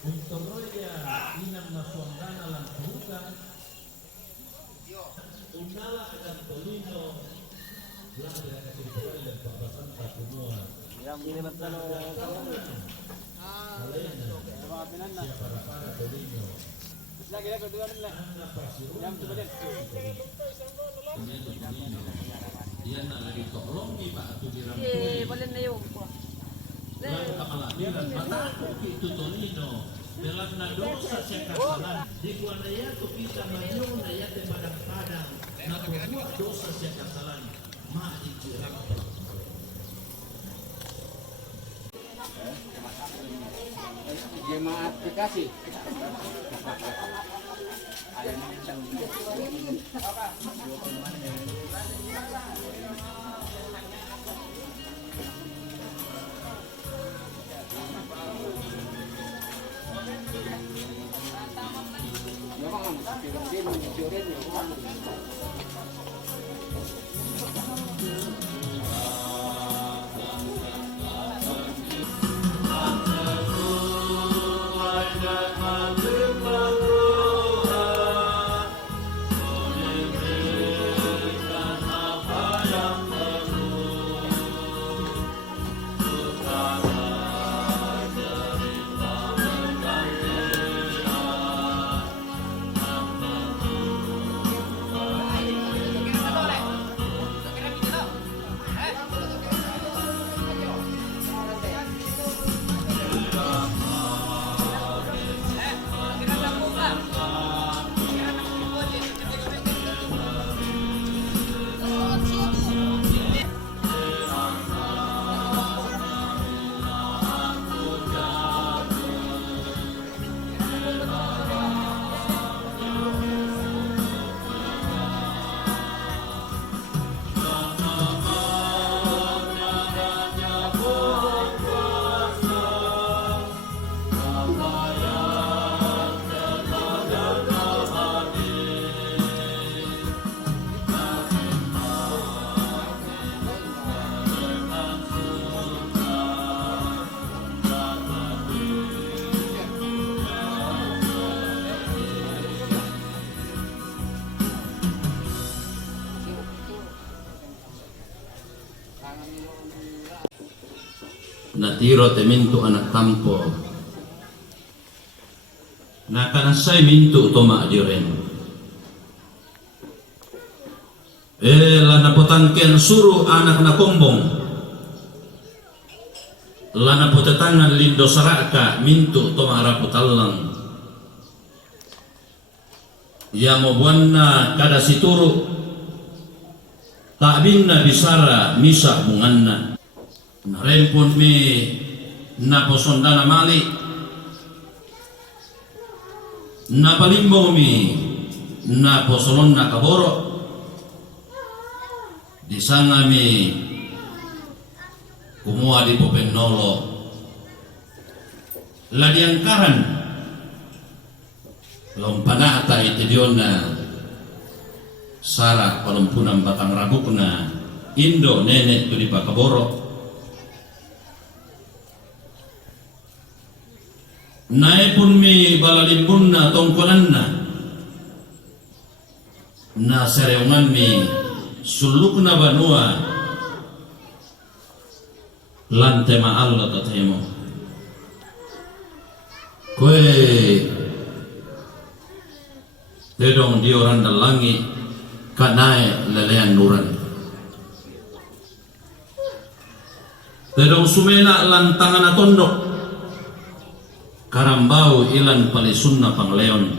Untuk roya inam naswandana lang bukan unala akan tolino lang dengan kesimpulan dan pembahasan semua. Yang dilibat na Siapa para tolino. lagi na kedua nila. Yang tu betul. Dia nak lagi tolong ni Pak tu dirang. Boleh na yung Lang kamalapiran matakot itu tolino. Dalam dosa siya kasalan. Di kuan naya tu kita maju naya te padang-padang. Na berbuat dosa siya kasalan. Maikirang. Jemaat aplikasi. Natiro te mintu anak tampo nakanasay mintu toma diren lana potangkian suruh anak na kombong lana potetangan lindo saraka mintu toma araputallang ya mobuanna kada situru tak binna bisara misa bunganna narempon mi na posondana mali na palimbo mi na posolon na kaboro di sana mi kumua di popennolo la diangkaran lompanata ite diona sara palumpunan batang rabukna indo nenek tu di pakaboro naipun mi balalimbunna tongkolanna na sereungan mi sulukna banua lante Allah tatemo kue dedong di orang dalangi kanai lelean nuran dedong sumena lantangan tondok karambau ilan palisunna pangleon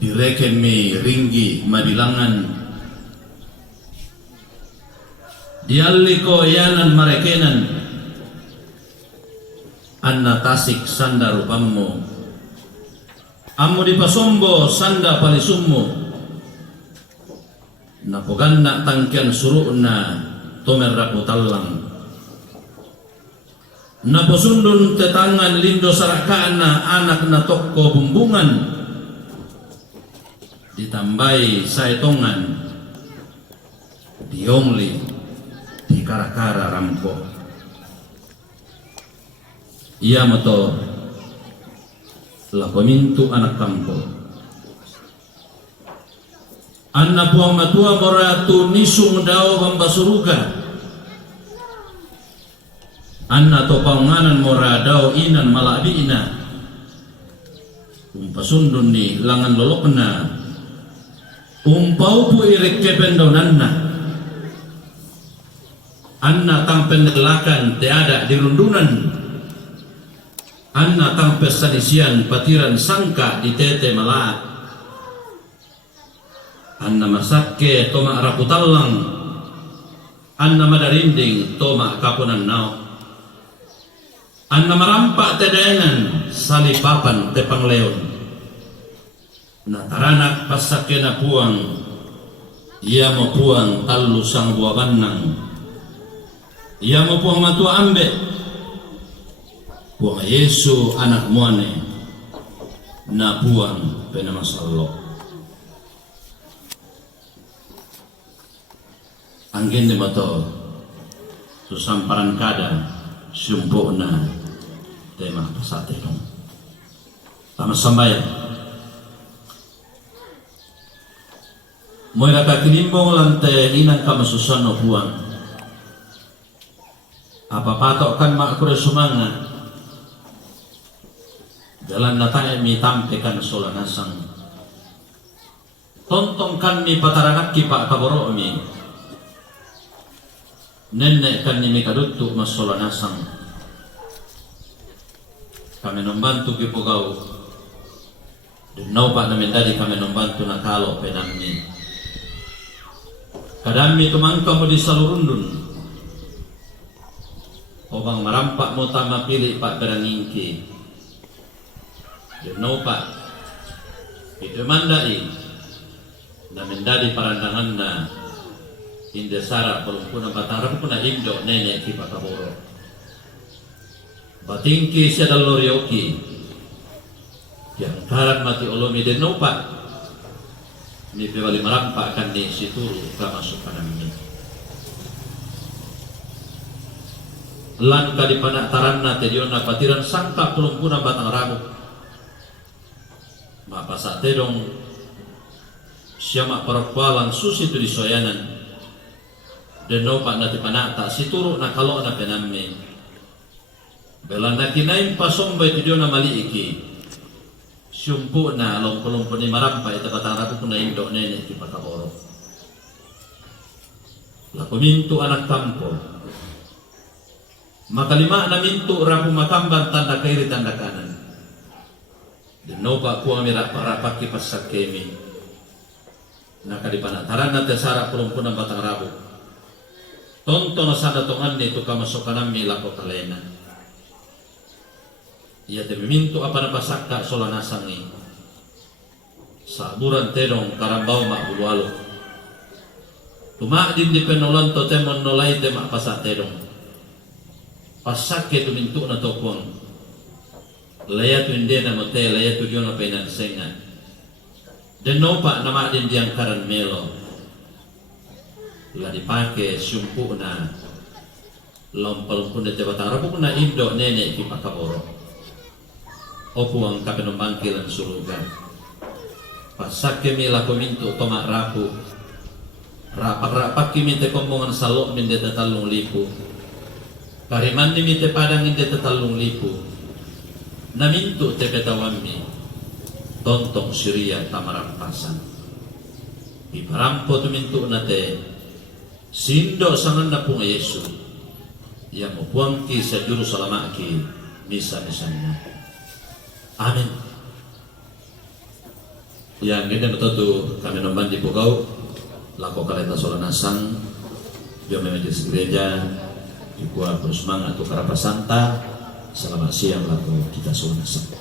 direken mi ringgi madilangan dialliko yanan marekenan anna tasik sanda rupammu ammu di pasombo sanda palisummu napoganna tangkian suru'na tomer raputallang naposundun tetangan lindo sarakana anak na toko bumbungan ditambahi saetongan diongli di kara-kara rampo Ia moto lakomintu anak kampo. Anna puang matua moratu nisung dao bambasuruga. Anna to panganan moradao inan malabiina. Umpasundun ni langan lolokna. Umpau pu irek kependonanna. Anna tang pendelakan tiada dirundunan. Anna tang pesanisian patiran sangka di tete malaat. Anna masakke toma raputallang. Anna madarinding toma kapunan nao. Anna marampak tedengan salipapan tepang leon. Nataranak pasake na puang. Ia mo puang talu sang buah banang. Ia mo puang matua ambe. Puang Yesu anak muane. Na puang penamasalok. Angin di moto susamparan kada sumpo na tema pasate dong tama sambayan moy rata kilimbong lante inang kamasusan no buang apa patok kan mak kure sumanga jalan natay mi tampe kan solanasang tontong kan mi pataranak ki pak kaboro mi nenek kan ni mikadutu masolanasang kami membantu ki pugau dinau pak namin tadi kami membantu nakalo penamni kadami tumangka mo di salurundun obang marampak mo tama pilih pak berangingki dinau pak itu mandai namin tadi parandangan na indesara pelumpunan batara pun indo nenek ki pakaboro batingki siya dalorioki yang karat mati olomi denopa ni pewali marampak kan ni situru kamasuk panami lan kadi panak taranna tediona patiran sangka pelumpunan batang rabu mapa satedong siamak parakwalan susi tu disoyanan dan pak nati panata situru na kalau na pename belan na kinain pasomba itu dia na mali iki sumpu na lompo ni marampa ita batara ko na indo nene ki pakaboro la mintu anak kampo makalima na mintu rapu makamban tanda kiri tanda kanan dan pak ku amira para paki pasak kemi na kadipanataran na tesara pelumpunan batang rabu tonton sada tongan ni tu kamasukan mi lako kalena. Ia te mintu apa na pasakka solanasang ni. Saburan tedong karambau mak bulualo. Tumak din di penolan to temon nolai te mak pasak tedong. Pasakke tu mintu na tokong. Laya tu inde na mote laya tu dio na penan senga. Den nopa nama din diang karan melo. La dipake sumpu na lompol pun de batara pun na indo nenek ki pakaboro opu ang kapenom bangkilan suruga pasake mi la komintu toma rapu rapak kimi te komongan salok min de tatalung lipu kariman mi te padang inde tatalung lipu namintu te petawami tontong syria tamarampasan iparampo tumintu na te sindo sangan na po nga Yesu yang upuang ki sa juru salamak ki misa-misannya amin yang ganda matoto kami nomban di Pugau lako kaleta solanasang dia memedis gereja di kuah perusmang atau karapasanta selamat siang lako kita solanasang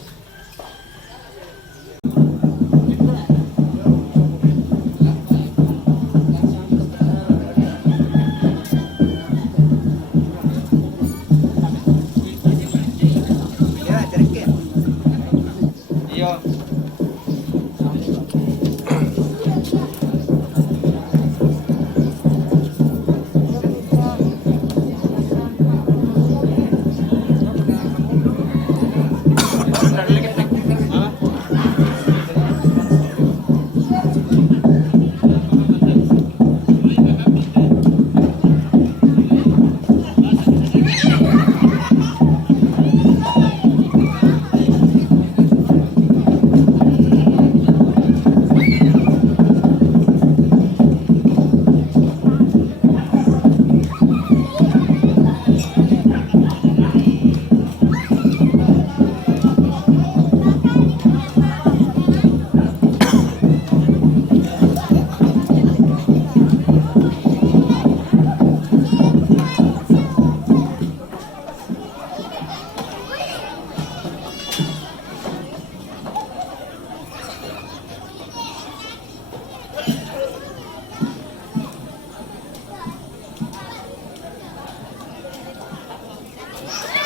Tuhan.